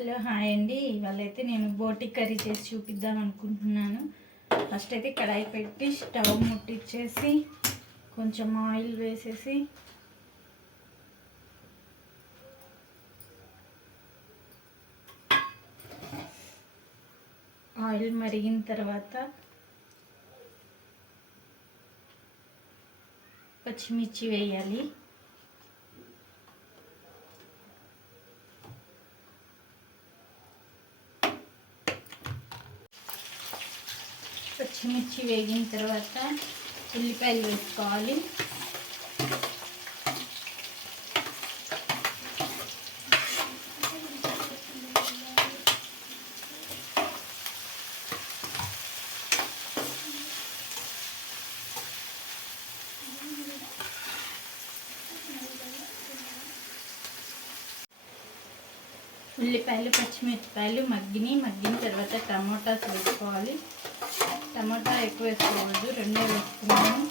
Hello hi అండి. ఇవాళైతే నేను బోటి కర్రీ చేసి చూపిద్దాం అనుకుంటున్నాను. ఫస్ట్ అయితే కడాయి పెట్టి స్టవ్ ముట్టించేసి కొంచెం ఆయిల్ వేసేసి ఆయిల్ మరిగిన తర్వాత పచ్చిమిర్చి వేయాలి. పచ్చిమిర్చి వేగిన తర్వాత ఉల్లిపాయలు వేసుకోవాలి. ఉల్లిపాయలు పచ్చిమిరపకాయలు మగ్గిన తర్వాత టమోటాస్ వేసుకోవాలి. టమాటా ఎక్కువ వేసుకోవద్దు, రెండే వేసుకున్నాను.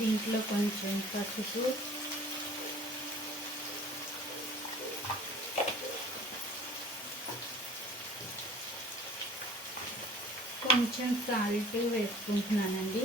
దీంట్లో కొంచెం పసుపు, కొంచెం సాల్ట్ వేసుకుంటున్నానండి.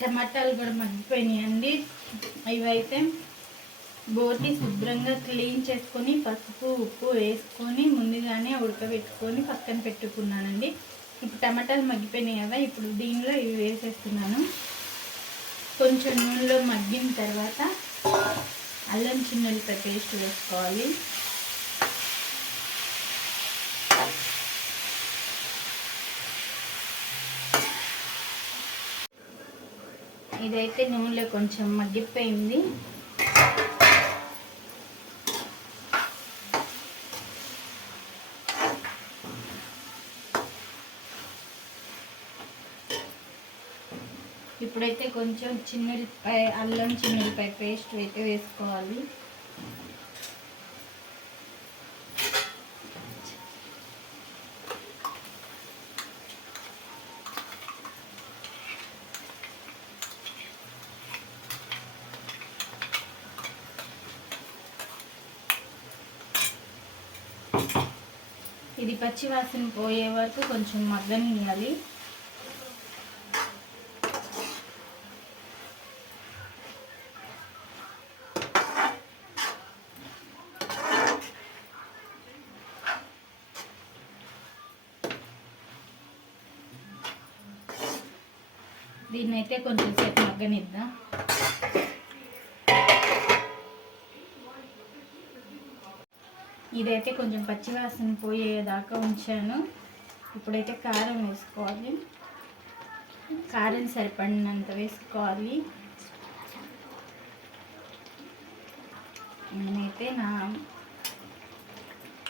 టమాటాలు కూడా మగ్గిపోయినాయండి. ఇవైతే బోటి శుభ్రంగా క్లీన్ చేసుకొని పసుపు ఉప్పు వేసుకొని ముందుగానే ఉడకబెట్టుకొని పక్కన పెట్టుకున్నానండి. ఇప్పుడు టమాటాలు మగ్గిపోయినాయి కదా, ఇప్పుడు దీనిలో ఇవి వేసేస్తున్నాను. కొంచెం నూనెలో మగ్గిన తర్వాత అల్లం చిన్నుల్లిపాయ పేస్ట్ వేసుకోవాలి. ఇదైతే నూనెలో కొంచెం మగ్గిపోయింది. ఇప్పుడైతే కొంచెం అల్లం చిన్నుల్లిపాయ పేస్ట్ అయితే వేసుకోవాలి. ఇది పచ్చి వాసన పోయే వరకు కొంచెం మగ్గనియాలి. దీన్నైతే కొంచెం సేపు మగ్గనిద్దాం. ఇదైతే కొంచెం పచ్చివాసన పోయేదాకా ఉంచాను. ఇప్పుడైతే కారం వేసుకోవాలి. కారం సరిపడినంత వేసుకోవాలి. నేనైతే నా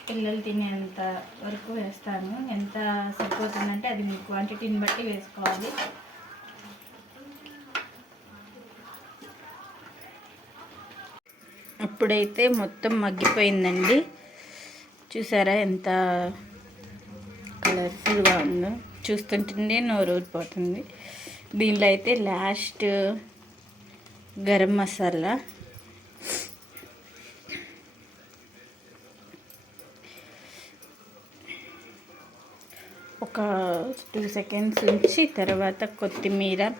పిల్లలు తినేంత వరకు వేస్తాను. ఎంత సరిపోతుందంటే అది మీ క్వాంటిటీని బట్టి వేసుకోవాలి. అప్పుడైతే మొత్తం మగ్గిపోయిందండి. చూసారా ఎంత కలర్ఫుల్గా ఉందో, చూస్తుంటే నోరు ఊరిపోతుంది. దీనిలో అయితే లాస్ట్ గరం మసాలా, ఒక 2 సెకండ్స్ ఉంచి తర్వాత కొత్తిమీర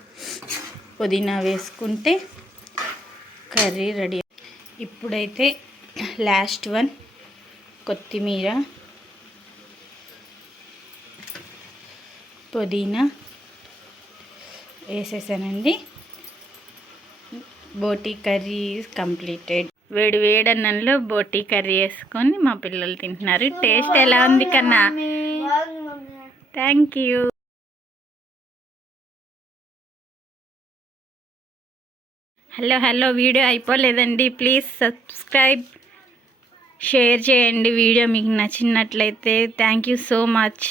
పుదీనా వేసుకుంటే కర్రీ రెడీ. ఇప్పుడైతే లాస్ట్ వన్ కొత్తిమీర పుదీనా వేసేసానండి. బోటి కర్రీ ఈజ్ కంప్లీటెడ్. వేడి వేడి అన్నంలో బోటి కర్రీ వేసుకొని మా పిల్లలు తింటున్నారు. టేస్ట్ ఎలా ఉంది కన్నా? Thank you. హలో వీడియో అయిపోలేదండి. ప్లీజ్ సబ్స్క్రైబ్, షేర్ చేయండి వీడియో మీకు నచ్చినట్లయితే. Thank you so much.